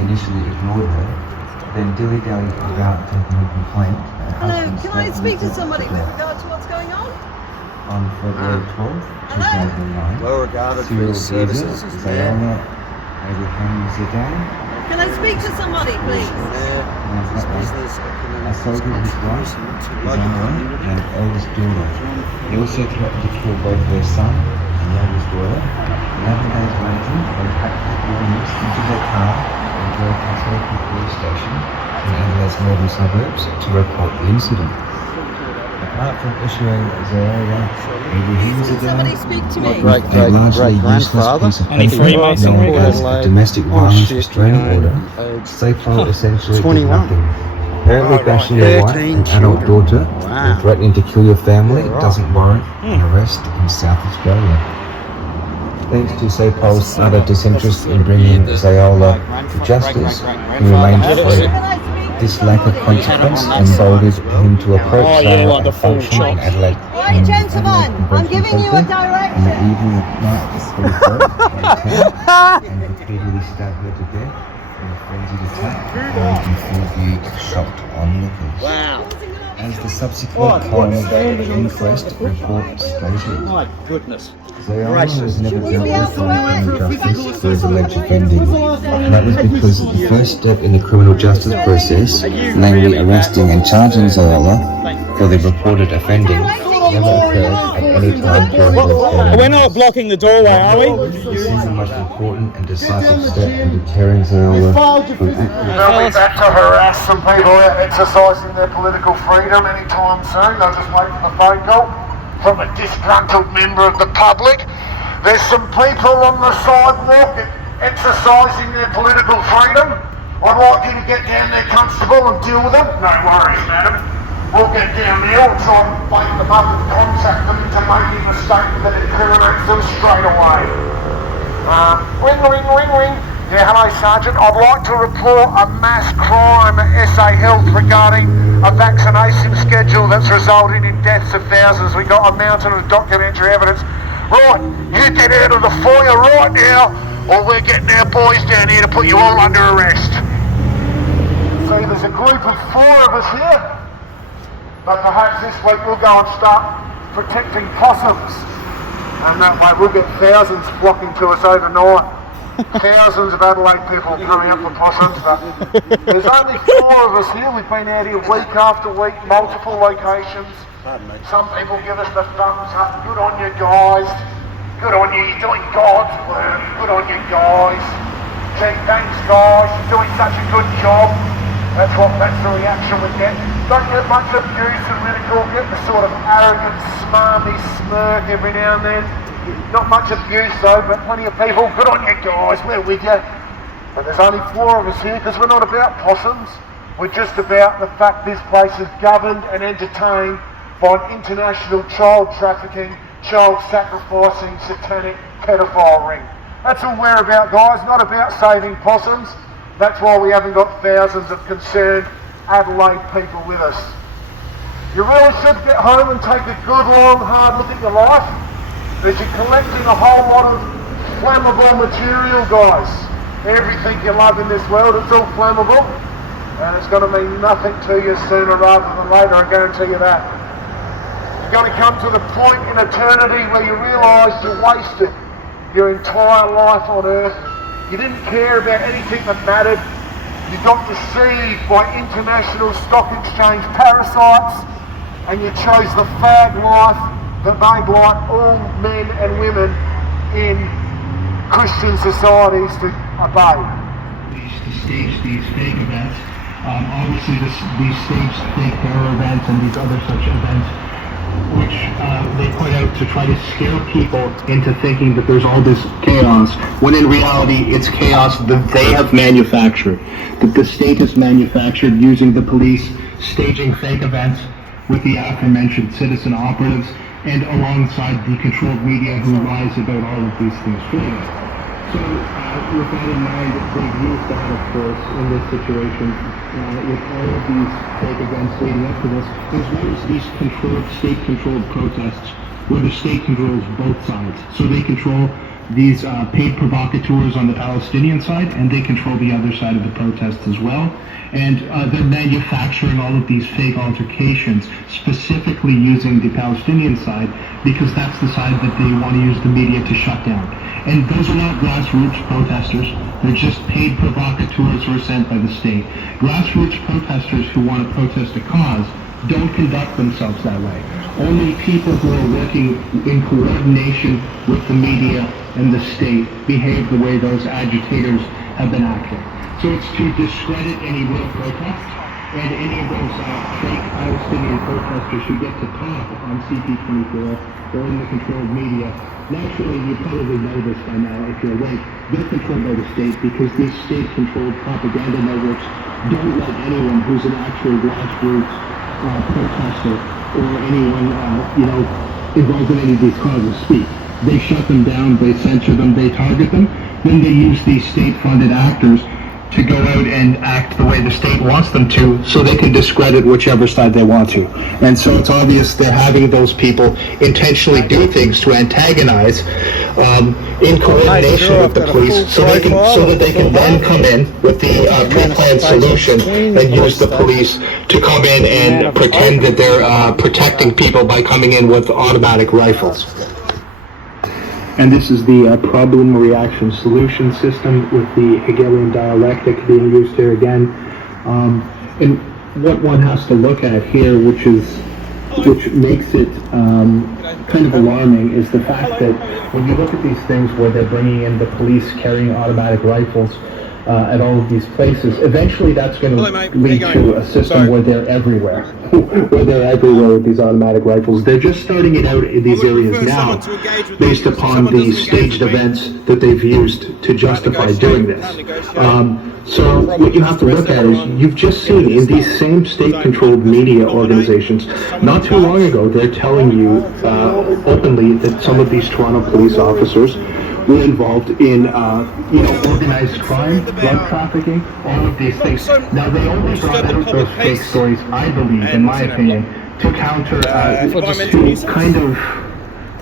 initially ignored her, then dilly-dallied about taking a complaint. Hello, can I speak to somebody with regard to what's going on? On February 12th, 2009, Well regarded for Cyril his services. Visa, Zayona, Abraham Zidane, Can I speak to somebody, please? His business, a soldier of his wife, Zayona, and eldest daughter. He also threatened to kill both their son and youngest daughter. 11 days later, they packed the warnings into their car and drove to Turkey police station in Adelaide's northern suburbs to report the incident. Apart from issuing Zayona, Abraham Somebody Zidane, speak to me. a largely useless piece of paper known as a domestic violence restraining order, Saypol essentially did nothing. Apparently bashing your wife and adult daughter and threatening to kill your family doesn't warrant an arrest in South Australia. Thanks to Saypol's utter disinterest in bringing Zayola to justice, he remained free. This lack of consequence emboldened him to approach Zayla and function in Adelaide. Right, gentlemen, I'm giving you a direction. On the evening of March 31st, and repeatedly stabbed her to death in a frenzied attack in full view of shocked onlookers. Wow. As the subsequent coroner's inquest report stated, My goodness. Zayola was never dealt with by criminal justice for his alleged offending. That was because the first step in the criminal justice process, namely arresting and charging Zayola for the reported offending, never occurred at any time during the hearing. We're not blocking the doorway, are we? This is the most important and decisive step in deterring Zayola from acting. They'll be back to harass some people exercising their political freedom anytime soon. They'll just wait for the phone call from a disgruntled member of the public. There's some people on the sidewalk exercising their political freedom. I'd like you to get down there, constable, and deal with them. No worries, madam. We'll get down there, we'll try and wake them up and contact them into making a statement that incriminates them straight away. Ring, ring, ring, ring. Yeah, hello, Sergeant. I'd like to report a mass crime at SA Health regarding a vaccination schedule that's resulted in deaths of thousands. We got a mountain of documentary evidence. Right, you get out of the foyer right now, or we're getting our boys down here to put you all under arrest. See, there's a group of 4 of us here, but perhaps this week we'll go and start protecting possums, and that way we'll get thousands flocking to us overnight. Thousands of Adelaide people coming out for possums, but there's only 4 of us here. We've been out here week after week, multiple locations. Some people give us the thumbs up. Good on you guys. Good on you. You're doing God's work. Good on you guys. Gee, thanks guys. You're doing such a good job. That's the reaction we get. Don't get much abuse and ridicule. Get the sort of arrogant, smarmy smirk every now and then. Not much abuse though, but plenty of people. Good on you guys, we're with you. But there's only 4 of us here because we're not about possums. We're just about the fact this place is governed and entertained by an international child trafficking, child sacrificing, satanic pedophile ring. That's all we're about, guys, not about saving possums. That's why we haven't got thousands of concerned Adelaide people with us. You really should get home and take a good, long, hard look at your life. Because you're collecting a whole lot of flammable material, guys. Everything you love in this world, it's all flammable. And it's going to mean nothing to you sooner rather than later, I guarantee you that. You're going to come to the point in eternity where you realise you wasted your entire life on earth. You didn't care about anything that mattered. You got deceived by international stock exchange parasites, and you chose the fag life that they'd like all men and women in Christian societies to obey. To stage these fake events, obviously these staged fake terror events and these other such events, which they put out to try to scare people into thinking that there's all this chaos, when in reality it's chaos that they have manufactured, that the state has manufactured using the police staging fake events with the aforementioned citizen operatives, and alongside the controlled media who lies about all of these things for you. So with that in mind, they've used that, of course, in this situation, with all of these fake events leading up to this, as well as these state-controlled protests, where the state controls both sides. So they control these paid provocateurs on the Palestinian side, and they control the other side of the protest as well. And they're manufacturing all of these fake altercations, specifically using the Palestinian side, because that's the side that they want to use the media to shut down. And those are not grassroots protesters. They're just paid provocateurs who are sent by the state. Grassroots protesters who want to protest a cause don't conduct themselves that way. Only people who are working in coordination with the media and the state behave the way those agitators have been acting. So it's to discredit any real protest, and any of those fake Palestinian protesters who get to talk on CP24 or in the controlled media. Naturally, you probably know this by now if you're awake, they're controlled by the state, because these state-controlled propaganda networks don't let anyone who's an actual grassroots protester or anyone, involved in any of these causes speak. They shut them down, they censor them, they target them, then they use these state-funded actors to go out and act the way the state wants them to, so they can discredit whichever side they want to. And so it's obvious they're having those people intentionally do things to antagonize in coordination with the police, so that they can then come in with the pre-planned solution and use the police to come in and pretend that they're protecting people by coming in with automatic rifles. And this is the problem reaction solution system with the Hegelian dialectic being used here again. And what one has to look at here, which makes it kind of alarming, is the fact that when you look at these things where they're bringing in the police carrying automatic rifles at all of these places, eventually that's going to lead to a system where they're everywhere. Where they're everywhere with these automatic rifles. They're just starting it out in these areas now, based upon the staged events that they've used to justify doing this. So what you have to look at is, you've just seen in these same state-controlled media organizations, not too long ago, they're telling you openly that some of these Toronto police officers were involved in, organized crime, drug trafficking, all of these things. Now, they only brought out those fake stories, I believe, in my opinion, to counter, to kind of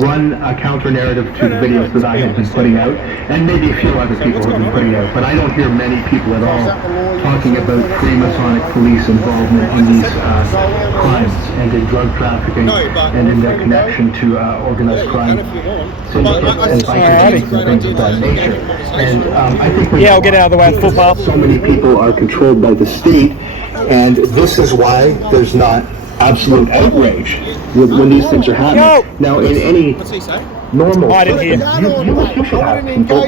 run a counter-narrative to the videos that I have been putting out, and maybe a few other people have been putting out, but I don't hear many people at all talking about Freemasonic police involvement in these crimes, and in drug trafficking, and in their connection to organized crime, syndicates, and biker and things of that nature. And I think I'll get out of the way of the footpath. So many people are controlled by the state, and this is why there's not absolute outrage when these things are happening. Now, in any normal system, you should have people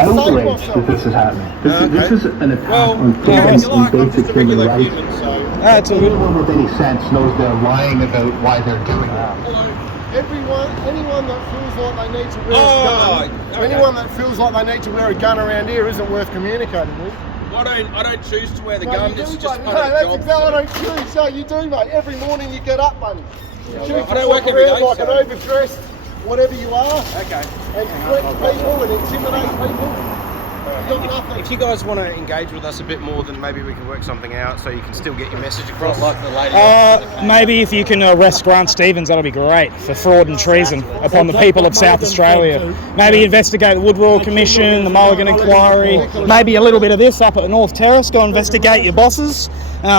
outraged that this is happening. This is an attack on freedoms and basic human rights. Anyone with any sense knows they're lying about why they're doing that. Anyone that feels like they need to wear a gun, anyone that feels like they need to wear a gun around here isn't worth communicating with. I don't choose to wear the gun. You do, It's just mate. part of the job. Exactly, I don't choose. No, you do, mate. Every morning you get up, buddy. I don't work every day, like so. an overdressed, whatever you are, Okay. and threaten people and intimidate people. You've got nothing. If you guys want to engage with us a bit more, then maybe we can work something out so you can still get your message across. Like the lady. Maybe if you can arrest Grant Stevens, that'll be great, for fraud and treason upon the people of South Australia. Maybe investigate the Woodrow Commission, the Mulligan Inquiry, maybe a little bit of this up at North Terrace. Go investigate your bosses,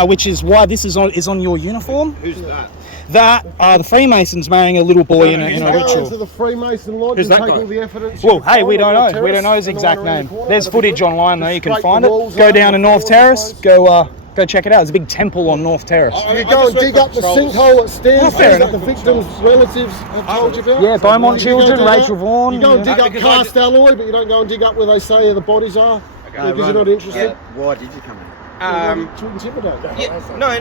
which is why this is on your uniform. Who's that? That the Freemasons marrying a little boy in a Go ritual. to the Freemason Lodge Who's and that take guy? all the evidence. Well, hey, we don't know. We don't know his exact name. There's footage online though. You can find it. Go down to North Terrace. Go check it out. There's a big temple on North Terrace. You go and dig up the sinkhole at Stan's fair that the victims' relatives have told you about. Yeah, Beaumont You go children, do that. Rachel Vaughan. You go and dig Yeah. up Because I cast alloy, but you don't go and dig up where they say the bodies are. Because you're not interested. Why did you come in? To intimidate. Yeah, no, I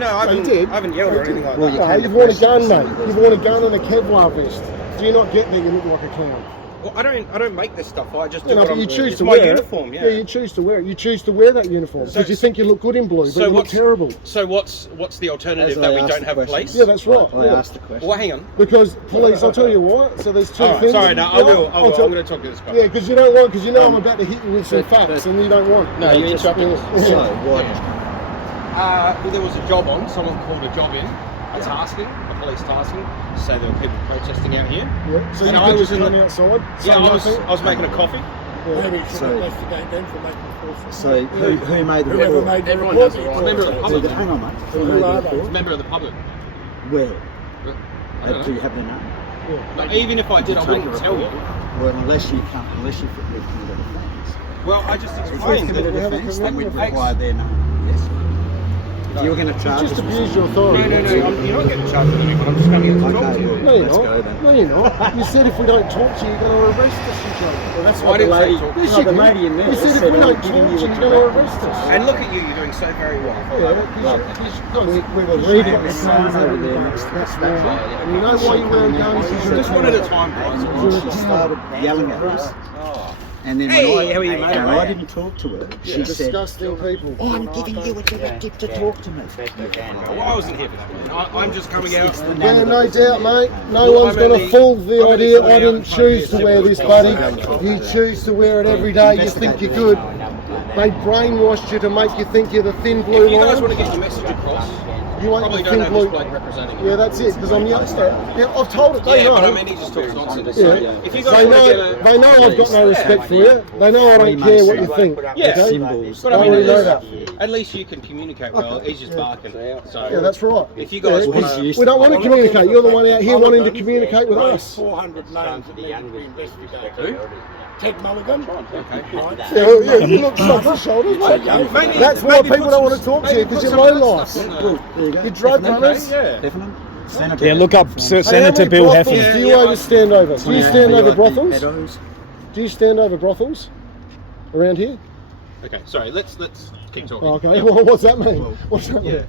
haven't yelled or anything like that. No, you've worn a gun, mate. You've worn a gun and a Kevlar vest. Do you not get there? You look like a clown. Well, I don't make this stuff. I just do You know, what but I'm you doing. choose It's to my wear uniform. it. Yeah. You choose to wear it. You choose to wear that uniform because you think you look good in blue, but you look terrible. So what's the alternative As that I we asked don't the have a question. police? Yeah, that's right. I yeah. asked the question. Well, hang on. Because police, I'll tell you what. So there's two All right, things. sorry, no, I will. I'm tell- going to talk to this guy. Yeah, because you don't want, because you know I'm about to hit you with some facts, and you don't want. No, you interrupted us. So, what? Well, there was a job on. Someone called a job in. tasking, a police tasking, to say there were people protesting out here. Yeah. So And you I could was just in come the- outside. say Yeah, nothing? I was making a coffee. Maybe you should So- investigate them for making false. So who made the Whoever report? made the Everyone report. does it. It's a member of the public. Hang on, mate. Who Who made the are they? It's a report? member of the public. Where? I don't Do you know. have their name? Like, even if I did, I wouldn't tell you. Well, unless you've committed offence. Well, I just If explained you've that. committed have a offence, then we'd criminal require their name. Yes. If you were going to charge Just us with abuse your something- authority. No, that's it. you're not getting charged with anything. I'm just coming here to talk Okay, to you. well, No, you're let's not. go then. No, you're not. You said if we don't talk to you, you're going to arrest us, you joke. Well, that's I what the didn't say lady. talk. Yes, No, you the did. lady in there You said if said we I'm don't talk to giving you, you a you're going to arrest us. And look at you, you're doing so very well. We were reading the signs over there next to that wall. And you know why you're wearing guns? Just one at a time, guys. She started yelling at us. And then Hey, when how are you, mate? I didn't talk to her, she said, Disgusting people. I'm giving you a directive to talk to me. Well, I wasn't here for that. I'm just coming out. Yeah, no doubt, mate. No one's going to fool the idea. I didn't choose to wear this, buddy. You choose to wear it every day. You think you're good. They brainwashed you to make you think you're the thin blue If you guys line. want to get your message across, You ain't probably the don't thin have this blue. bloke representing you. Yeah, that's it. Because I'm the youngster. Yeah, I've told it. They Yeah, but I know. mean, he just talks nonsense. Yeah. So if you guys They want to get know. a... They know I've got no respect for you. They know I don't care what you think. Yeah. Okay? Symbols. But I I mean, already know at that. least, at least you can communicate well. He's just barking. So Yeah, that's right. if you guys Yeah, want he's- to... we don't want to communicate. You're the one out here wanting to communicate with us. 400 names that need to be investigated. Ted Mulligan. Okay. Yeah, you look off the shoulders, mate. Maybe- That's why maybe people put don't some- want to talk to you, maybe because put you're some low of that life. stuff on There you go. You drug runners. Yeah. Definitely. Senator. Yeah, look up Hey, how Senator many Bill brothels Heffern. do you ever stand over? Do you stand over brothels? Meadows. Do you stand over brothels around here? Okay, sorry, let's keep talking. Oh, okay, well, what's that mean? What's that mean?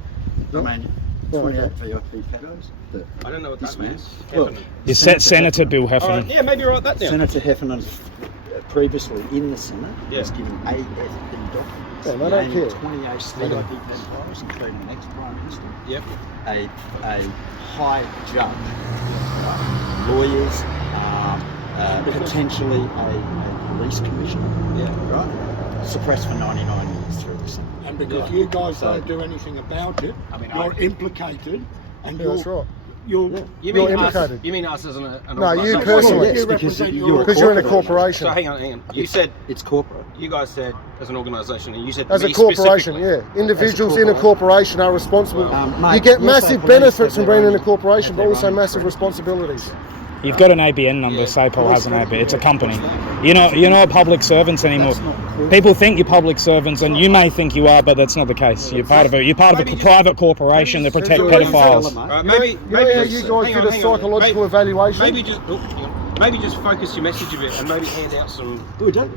I mean, Oh, 28 okay. VIP pedos. that I don't know what This that man. means. Well, Heffernan. You set Senator Bill All right, Heffern. yeah, maybe write that down. Senator Heffernan previously in the Senate Yeah. was given AFP documents. Yeah, they don't naming care. 28 VIP pedophiles, including an ex-Prime Minister, Yep. a high judge, right, lawyers, potentially a police commissioner, right, suppressed for 99 years through the Senate. And because you guys don't do anything about it, you're implicated, and Yeah, that's right. you're You You're mean us? implicated. You mean us as an No, you organisation? personally. Yes, You because represent you're your- Because you're in a corporate. corporation. So hang on. You said It's corporate. you guys said as an organisation, and you said As a me corporation, specifically. yeah. Individuals in a corporation are responsible. Mate, You get yes, massive they police benefits from have their being in a own- corporation, have but their also own massive credit. responsibilities. You've got an ABN number. SAPOL has an ABN. It's a company. You're not public servants anymore. People think you're public servants, and you may think you are, but that's not the case. You're part of a private corporation that protect pedophiles. Maybe You know how you guys hang did on, a hang on. psychological evaluation? Maybe just focus your message a bit, and maybe hand out some. We do.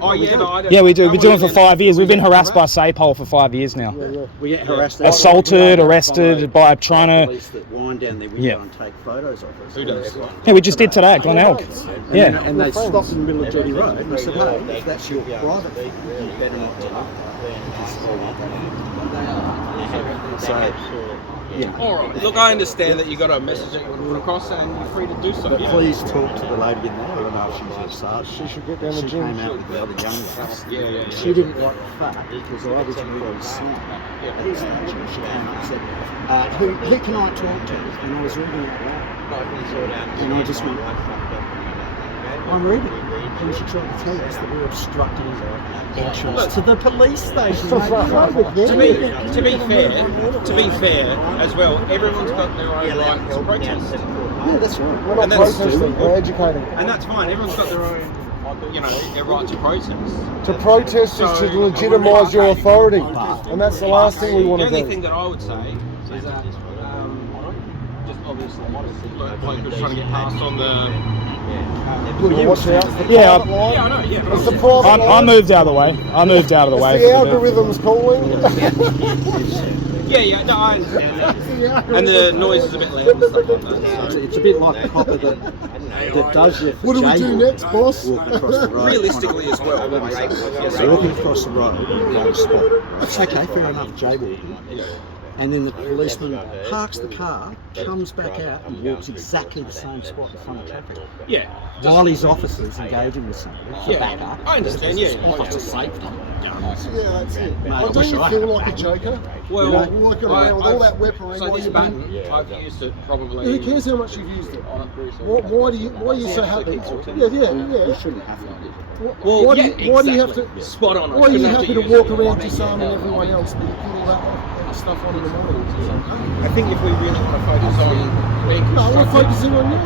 Oh yeah, no, I don't. Yeah, we do. We've been doing it for want 5 years. We've been harassed by SAPOL for 5 years now. We get harassed. Assaulted, arrested by trying to. Police that wind down their window Yeah. and take photos of us. Who does? Yeah, we just did today at Glenelg. Yeah. And they stopped in the middle of Jetty Road and I said, hey, if that's your private thing, you better not do it. So, yeah. All right. Look, I understand that you got a message that you want to put across, and you're free to do so. But yeah. please talk to the lady in there. I don't know if she's a sergeant. She should get down the She gym. came out with the other young ones. Yeah. She didn't like the fact because I was really smart at the stage. And she came up and said, who can I talk to? And I was reading it out loud. And I just went, I'm reading it. And she tried to tell us that we're obstructing entrance to the police station. To be fair, as well, everyone's got their own right to protest, Yeah, that's right. We're not And that's- protesting, we're educating. and that's fine. Everyone's got their own, their right to protest. To protest is to legitimise your authority, and that's the last thing we want The to only thing do. that I would say is that just obviously, like who's trying to get past on the. Well, watch out, it's the Yeah, private line. Yeah, I know. Yeah, but It's the private I line. moved out of the way. I moved out of the way. It's the algorithm's calling. yeah. No, I understand that. And the noise is a bit loud and stuff like that. So. It's a bit like a copper that does you. What do we do next, boss? Walking across the road. Realistically, as well. So walking across the road, you're going to spot. It's okay, fair enough, jaywalking. and then the policeman parks the car, comes back out and walks exactly the same spot in front of traffic. Yeah. While his officers engaging with somebody for Yeah, backup. I understand, yeah. Officer safety. Yeah, that's it. Mate, Well, I don't wish you I feel had like a that. joker? Well, you know, walking around with all that weaponry so while this you're button, being... I've used it probably. Who cares how much you've used it? Why are you so happy? Yeah. You shouldn't have to. Well, Why yeah, do you have exactly. to? Spot on. I Why are you shouldn't have happy to use walk it. around disarming everyone else, but you put all that stuff on in the morning? I think if we really want to focus on being No, we're constructive, focusing on you.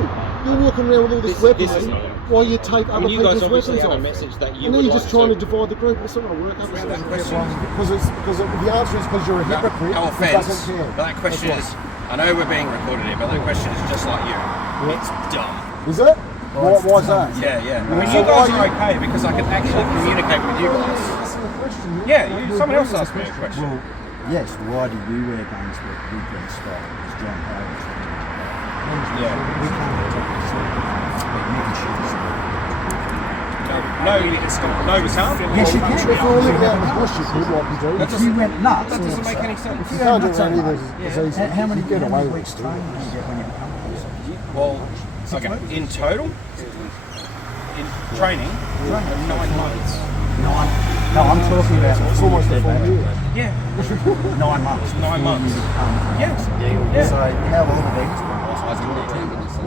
You're walking around with all this This is weaponry not- while you take I other mean, you guys people's obviously weapons have a off. message that you And then would you're like just trying to to. divide the group. It's not going to work. That question. Because the answer is because you're a hypocrite. No who offence, doesn't care. but that question is, I know we're being recorded here, but that question is just like you. It's dumb. Is it? Why's that? Yeah. I mean, you guys are okay because I can actually communicate with you guys. Yeah, someone else asked me a question. Well, yes, why do you wear guns but we can stop? It's John Howard. Yeah. We can't protect yourself, but you can shoot yourself. No, we can't. Yes, you can. If you're living out in the bush, you could, like you do. If you went nuts, That doesn't make any sense. You can't do it around either. It's easy. How many get away with weeks it. training do you get when you become a police? Well, okay, in total, in training, 9 months. No, I'm talking about It's almost a full year. Yeah, 9 months. 9 months. Yes. So how long have they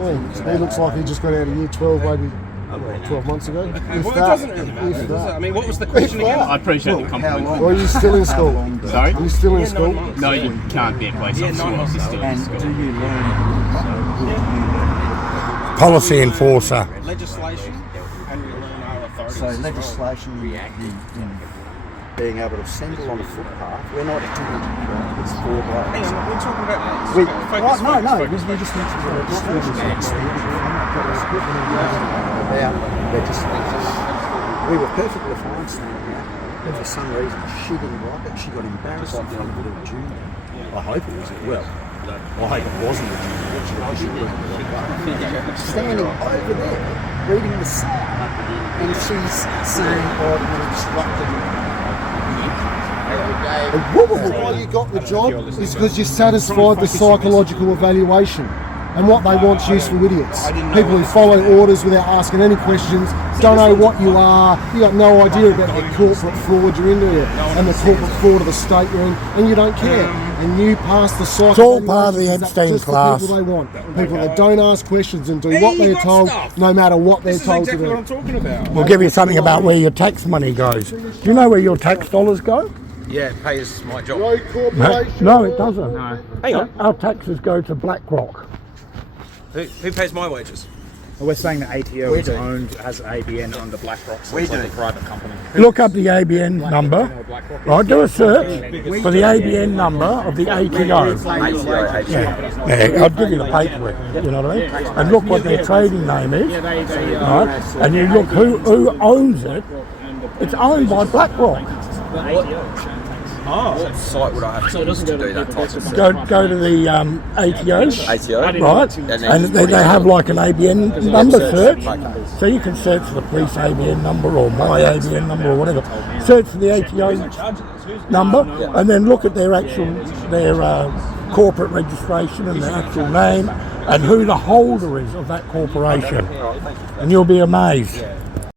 Yeah, he looks like he just got out of year 12 maybe 12 months ago. Well, If it that. doesn't really matter, If does it? that. I mean, what was the question again? I appreciate the compliment. Well, are you still in school? Sorry? Are you still in school? No, you can't be a police officer whilst you're still in And school. do you learn? Policy enforcer. Legislation, and we learn our authorities. So as well. legislation, being able to assemble on a footpath, we're not doing it's for Hang on, we're talking about We, focus, no, focus. we just mentioned the legislation about legislation. We were perfectly fine standing out, but for some reason she didn't like it. She got embarrassed in front of a little junior. I hope it was, well, I hope it wasn't a junior. She was standing over there, reading the sign, and she's saying, oh, you're obstructing. Why you got the job is because you satisfied the psychological evaluation. And what they want is useful idiots. People who follow orders without asking any questions, don't know what you are, you got no idea about the corporate fraud you're into and the corporate fraud of the state you're in, and you don't care. And you pass the psych. It's all part of the Epstein just class. The people they want. People that don't ask questions and do what they're told, no matter what they're told to do. What I'm talking about. We'll give you something about where your tax money goes. Do you know where your tax dollars go? Yeah, it pays my job. Road corporation. No, it doesn't. No. Hang on. Our taxes go to BlackRock. Who pays my wages? We're saying that ATO is owned, has an ABN under BlackRock, so it's like a private company. Look up the ABN number. Right, do a search for the ABN number of the ATO. Yeah, I'll give you the paperwork. You know what I mean? And look what their trading name is. Right, and you look who owns it. It's owned by BlackRock. What site would I have to use to do that type of thing? Go to the ATO. ATO? Right, and they have like an ABN number search. So you can search for the police ABN number or my ABN number or whatever. Search for the ATO number and then look at their corporate registration and their actual name and who the holder is of that corporation. And you'll be amazed.